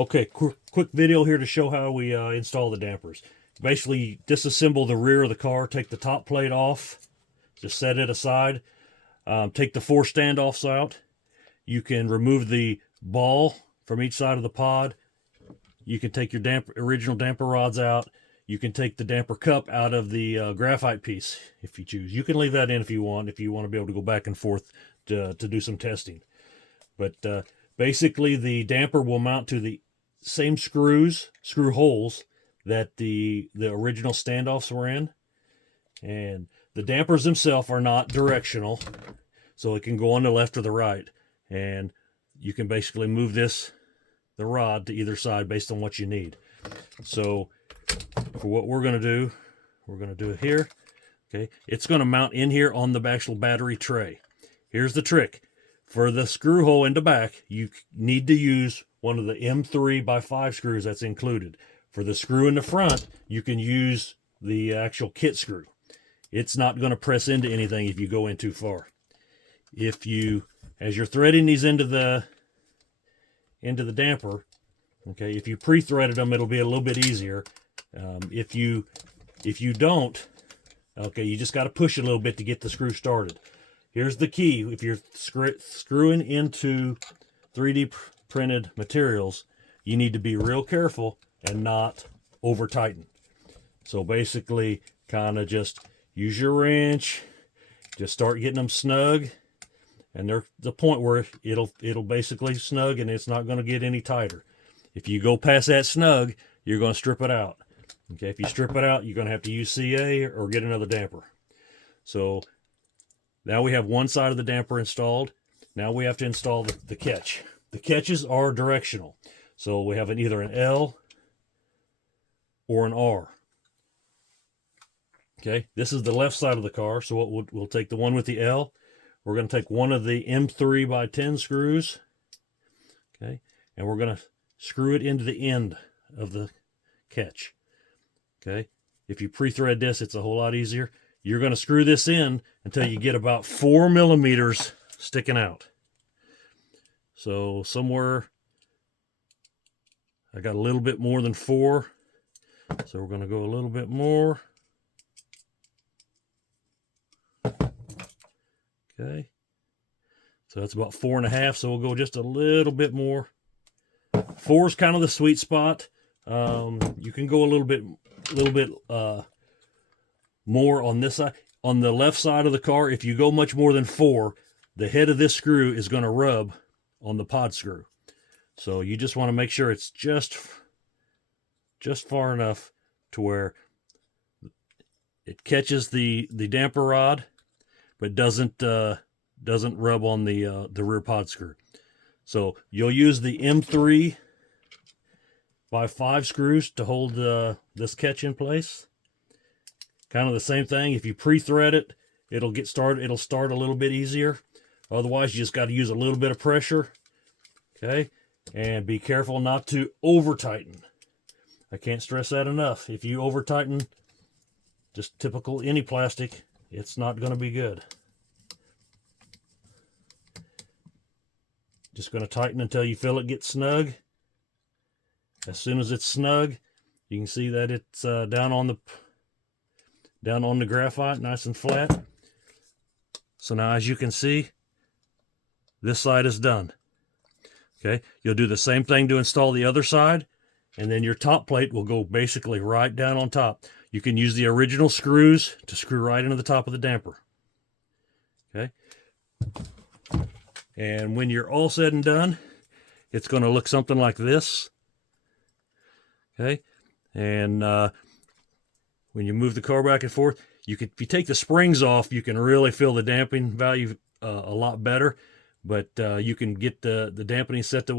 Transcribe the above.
Okay, quick video here to show how we install the dampers. Basically, disassemble the rear of the car, take the top plate off, just set it aside, take the 4 standoffs out. You can remove the ball from each side of the pod. You can take your original damper rods out. You can take the damper cup out of the graphite piece if you choose. You can leave that in if you want to be able to go back and forth to do some testing. But basically, the damper will mount to the same screw holes that the original standoffs were in. And the dampers themselves are not directional, so it can go on the left or the right. And you can basically move the rod to either side based on what you need. So for what we're going to do it here. Okay, it's going to mount in here on the actual battery tray. Here's the trick. For the screw hole in the back, you need to use one of the M3x5 screws that's included. For the screw in the front, you can use the actual kit screw. It's not going to press into anything if you go in too far. As you're threading these into the damper, okay, if you pre-threaded them, it'll be a little bit easier. If you don't, okay, you just got to push a little bit to get the screw started. Here's the key. If you're screwing into 3D printed materials, you need to be real careful and not over tighten. So basically, kind of just use your wrench, just start getting them snug, and there's the point where it'll basically snug and it's not going to get any tighter. If you go past that snug, you're going to strip it out. Okay, if you strip it out, you're going to have to use CA or get another damper. So now we have one side of the damper installed. Now we have to install the catch. The catches are directional. So we have either an L or an R. Okay, this is the left side of the car. So we'll take the one with the L. We're going to take one of the M3x10 screws. Okay, and we're going to screw it into the end of the catch. Okay, if you pre-thread this, it's a whole lot easier. You're going to screw this in until you get about 4 millimeters sticking out. So somewhere, I got a little bit more than 4. So we're going to go a little bit more. Okay. So that's about 4.5. So we'll go just a little bit more. 4 is kind of the sweet spot. You can go a little bit more on this side. On the left side of the car, if you go much more than 4, the head of this screw is going to rub on the pod screw. So you just want to make sure it's just far enough to where it catches the damper rod, but doesn't rub on the rear pod screw. So you'll use the M3x5 screws to hold this catch in place. Kind of the same thing. If you pre-thread it, it'll start a little bit easier. Otherwise, you just got to use a little bit of pressure. Okay, and be careful not to over tighten. I can't stress that enough. If you over tighten, just typical any plastic, it's not going to be good. Just going to tighten until you feel it get snug. As soon as it's snug, you can see that it's down on the graphite, nice and flat. So now, as you can see, this side is done. Okay, you'll do the same thing to install the other side, and then your top plate will go basically right down on top. You can use the original screws to screw right into the top of the damper. Okay, and when you're all said and done, it's going to look something like this. Okay, and when you move the car back and forth, if you take the springs off, you can really feel the damping value a lot better. But you can get the dampening set to what